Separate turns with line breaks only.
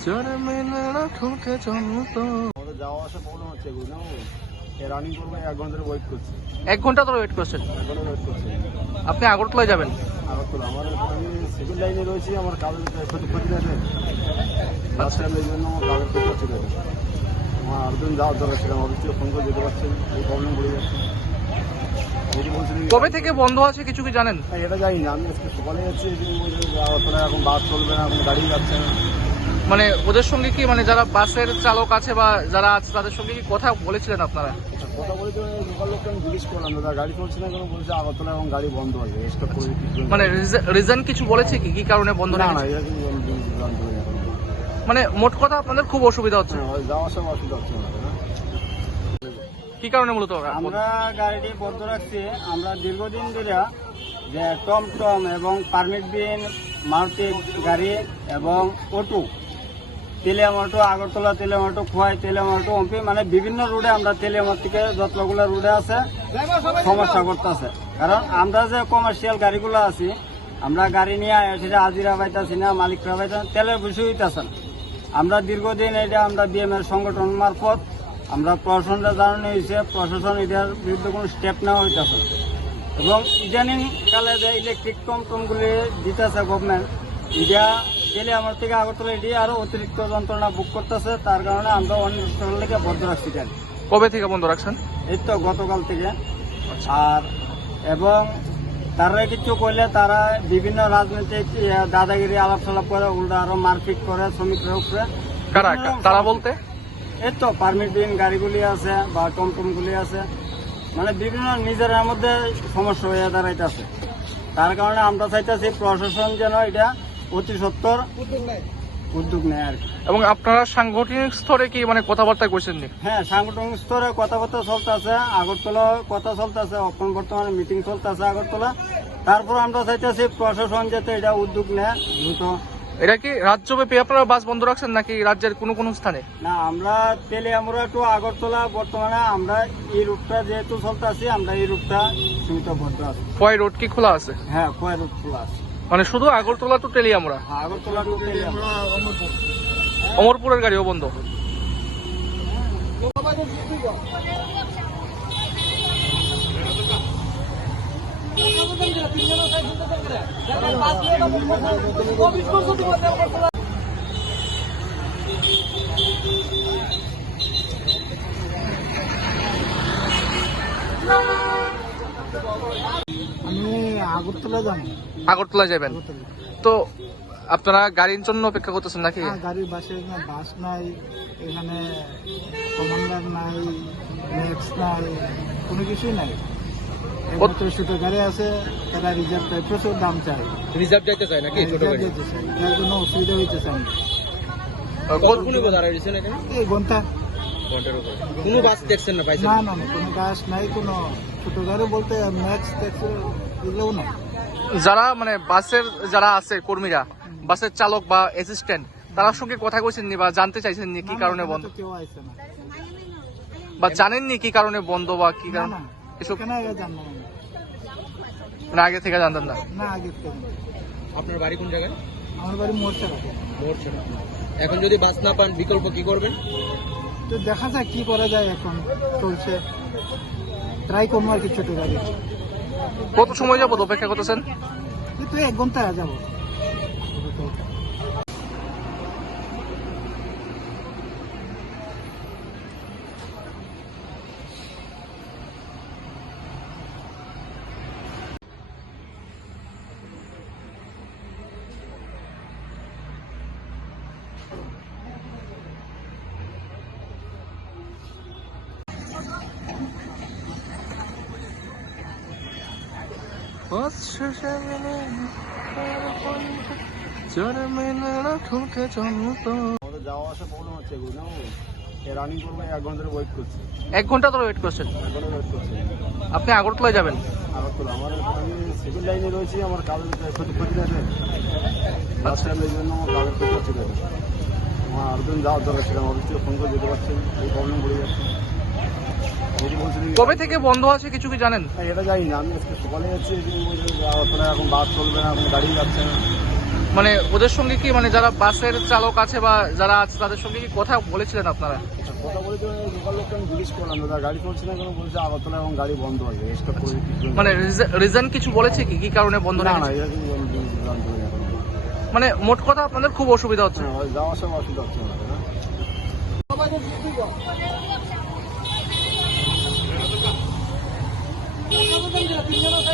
চরমে না ঠুকে চন্দ্র যাওয়া আসা প্রবলেম হচ্ছে বুঝলাম রানিং করব এক ঘণ্টা ওয়েট করছি।
এক ঘণ্টা ধরে ওয়েট করছেন?
ওয়েট করছি।
আপনি আগরতলায় যাবেন?
আগরতলা আমার আমি সিভিল লাইনে রয়েছি আমার ক্ষতি ক্ষতি আছে। জন্য আমার কাগজ ক্ষতি হচ্ছে আমার যাওয়ার দরকার ছিল অফিস থেকে ফোন করে যেতে পারছেন এই প্রবলেম পড়ে যাচ্ছে।
কবে থেকে বন্ধ আছে কিছু কি জানেন?
হ্যাঁ, এটা জানি না আমি আজকে সকালে যাচ্ছি এখন বাস চলবে না এখন গাড়ি যাচ্ছে না।
মানে ওদের সঙ্গে কি মানে যারা বাসের চালক আছে বা যারা আছে তাদের সঙ্গে কি কথা বলেছিলেন আপনারা?
কথা বলতে লোকাল লোককে আমি জিজ্ঞেস করলাম দাদা গাড়ি চলছে না কেন? বলছে আগরতলা এবং গাড়ি বন্ধ আছে স্টপ করে দিচ্ছি
মানে রিজন কিছু বলেছে কি? কি কারণে বন্ধ
না কিন্তু এখনও।
মানে মোট কথা আপনাদের খুব অসুবিধা হচ্ছে।
হ্যাঁ, যাওয়া আসা অসুবিধা হচ্ছে।
কি কারণে মূলত?
আমরা গাড়িটি বন্ধ রাখছি। আমরা দীর্ঘদিন ধরে যে টমটম এবং পারমিট বিন মারুতি গাড়ি এবং অটো তেলিয়ামাটো, আগরতলা তেলিয়ামাটো, খোয়াই তেলিয়ামাটো, অম্পি মানে বিভিন্ন রুটে আমরা তেলিয়ামার থেকে যতগুলো রুটে আছে, সমস্যা করতেছে। কারণ আমরা যে কমার্শিয়াল গাড়িগুলো আছি, আমরা গাড়ি নিয়ে সেটা হাজিরা পাইতেছি না, মালিকরা পাইতেছি তেলের বিষয় হইতেছে আমরা দীর্ঘদিন এটা আমরা বিএমএর সংগঠন মারফত আমরা প্রশাসনটা জানানো হয়েছে প্রশাসন এটার বিরুদ্ধে কোনো স্টেপ নেওয়া হইতেছে এবং ইদানিং কালে যে ইলেকট্রিক টমটমগুলি দিতেছে গভর্নমেন্ট এটা গেলে আমার থেকে আগরতলা এটি আরও অতিরিক্ত যন্ত্রণা বুক করতেছে। তার কারণে আমরা অন্য থেকে বদ্ধ রাখছি।
কবে থেকে বন্ধ রাখছেন?
এই তো গতকাল থেকে। আর এবং তারা কিছু করলে তারা বিভিন্ন রাজনৈতিক দাদাগিরি আলাপ সালাপ করে উল্টা আরও মারপিট করে শ্রমিকরা উপরে।
কারা তারা বলতে?
এই তো পারমিট গাড়িগুলি আছে বা টমটমগুলি আছে। মানে বিভিন্ন নিজের মধ্যে সমস্যা হয়ে দাঁড়াইতেছে। তার কারণে আমরা চাইতেছি প্রশাসন যেন এটা অতি সত্তর উদ্যোগ নেয় আর কি।
এবং আপনারা সাংগঠনিক স্তরে কি মানে কথাবার্তা করছেন
হ্যাঁ সাংগঠনিক স্তরে কথাবার্তা চলতেছে আগরতলা কথা চলতেছে এখন বর্তমানে মিটিং চলতেছে আগরতলা। তারপর আমরা চাইতেছি প্রশাসন যাতে এটা উদ্যোগ নেয় দ্রুত।
এটা কি রাজ্যব্যাপী আপনারা বাস বন্ধ রাখছেন নাকি রাজ্যের কোনো কোনো স্থানে?
না আমরা তেলিয়ামুড়া টু আগরতলা বর্তমানে আমরা এই রুটটা যেহেতু চলতে আছি আমরা এই রুটটা সীমিত ভদ্র আছি।
কয় রোড কি খোলা আছে?
হ্যাঁ কয় রোড খোলা আছে।
মানে শুধু আগরতলা টু টেলিয়ামরা
হ্যাঁ, আগরতলা টু
অমরপুরের গাড়িও বন্ধ।
আমি আগরতলা যাব।
আগরতলা যাবেন? তো আপনারা গাড়ির জন্য অপেক্ষা করতেছেন নাকি?
হ্যাঁ, গাড়ির বাসে বাস নাই এখানে কমান্ডার নাই নেক্সট নাই কোনো কিছুই নাই। একমাত্র ছোট গাড়ি আছে তারা রিজার্ভ চাই প্রচুর দাম চাই।
রিজার্ভ যাইতে চায় নাকি ছোট
রিজার্ভ যেতে চাই। জন্য অসুবিধা। এই ঘণ্টা।
কোনো বাস দেখছেন না
না না না কোনো গাছ নাই কোনো ছোট গাড়ি বলতে ম্যাক্স ট্যাক্সি এগুলোও নাই
যারা মানে বাসের যারা আছে কর্মীরা বাসের চালক বা অ্যাসিস্ট্যান্ট তারা সঙ্গে কথা কইছেন নি বা জানতে চাইছেন নি কি কারণে বন্ধ?
কেউ না।
বা জানেননি কি কারণে বন্ধ বা কি
না
কারণ?
না
এসব
এখানে আগে
থেকে জানতেন না?
না আগে থেকে
আপনার বাড়ি কোন জায়গায়?
আমার বাড়ি
এখন যদি বাস না পান বিকল্প কি করবেন?
তো দেখা যাক কি করা যায় এখন চলছে। ট্রাই করব আর কি ছোট গাড়ি।
কত সময় যাব অপেক্ষা করতেছেন?
কিন্তু এক ঘণ্টা যাব
যাওয়া আসা প্রবলেম হচ্ছে রানিং করব এক ঘণ্টা ওয়েট করছি।
এক ঘণ্টা ধরে ওয়েট করছেন? আপনি আগরতলায় যাবেন?
আগরতলা আমার আমি সিভিল লাইনে রয়েছি আমার কাগজের ক্ষতি ক্ষতি আছে। বাস স্ট্যান্ডের জন্য আমার কাগজ ক্ষতি আমার আরেকজন যাওয়ার দরকার ছিল থেকে ফোন করে যেতে পারছেন এই প্রবলেম পড়ে যাচ্ছে।
কবে থেকে বন্ধ আছে কিছু কি জানেন?
এটা জানি না। আমি আজকে সকালে যাচ্ছি যে আগরতলা এখন বাস চলবে না এখন গাড়ি যাচ্ছে না।
মানে ওদের সঙ্গে কি মানে যারা বাসের চালক আছে বা যারা আছে তাদের সঙ্গে কি কথা বলেছিলেন আপনারা?
কথা লোকাল লোককে আমি জিজ্ঞেস করলাম দাদা গাড়ি চলছে না কেন? বলছে আগরতলা এখন গাড়ি বন্ধ স্টপ করে
মানে রিজন কিছু বলেছে কি? কি কারণে বন্ধ
না এটা
মানে মোট কথা আপনাদের খুব অসুবিধা হচ্ছে।
হ্যাঁ যাওয়া আসা অসুবিধা হচ্ছে না। No, no, no.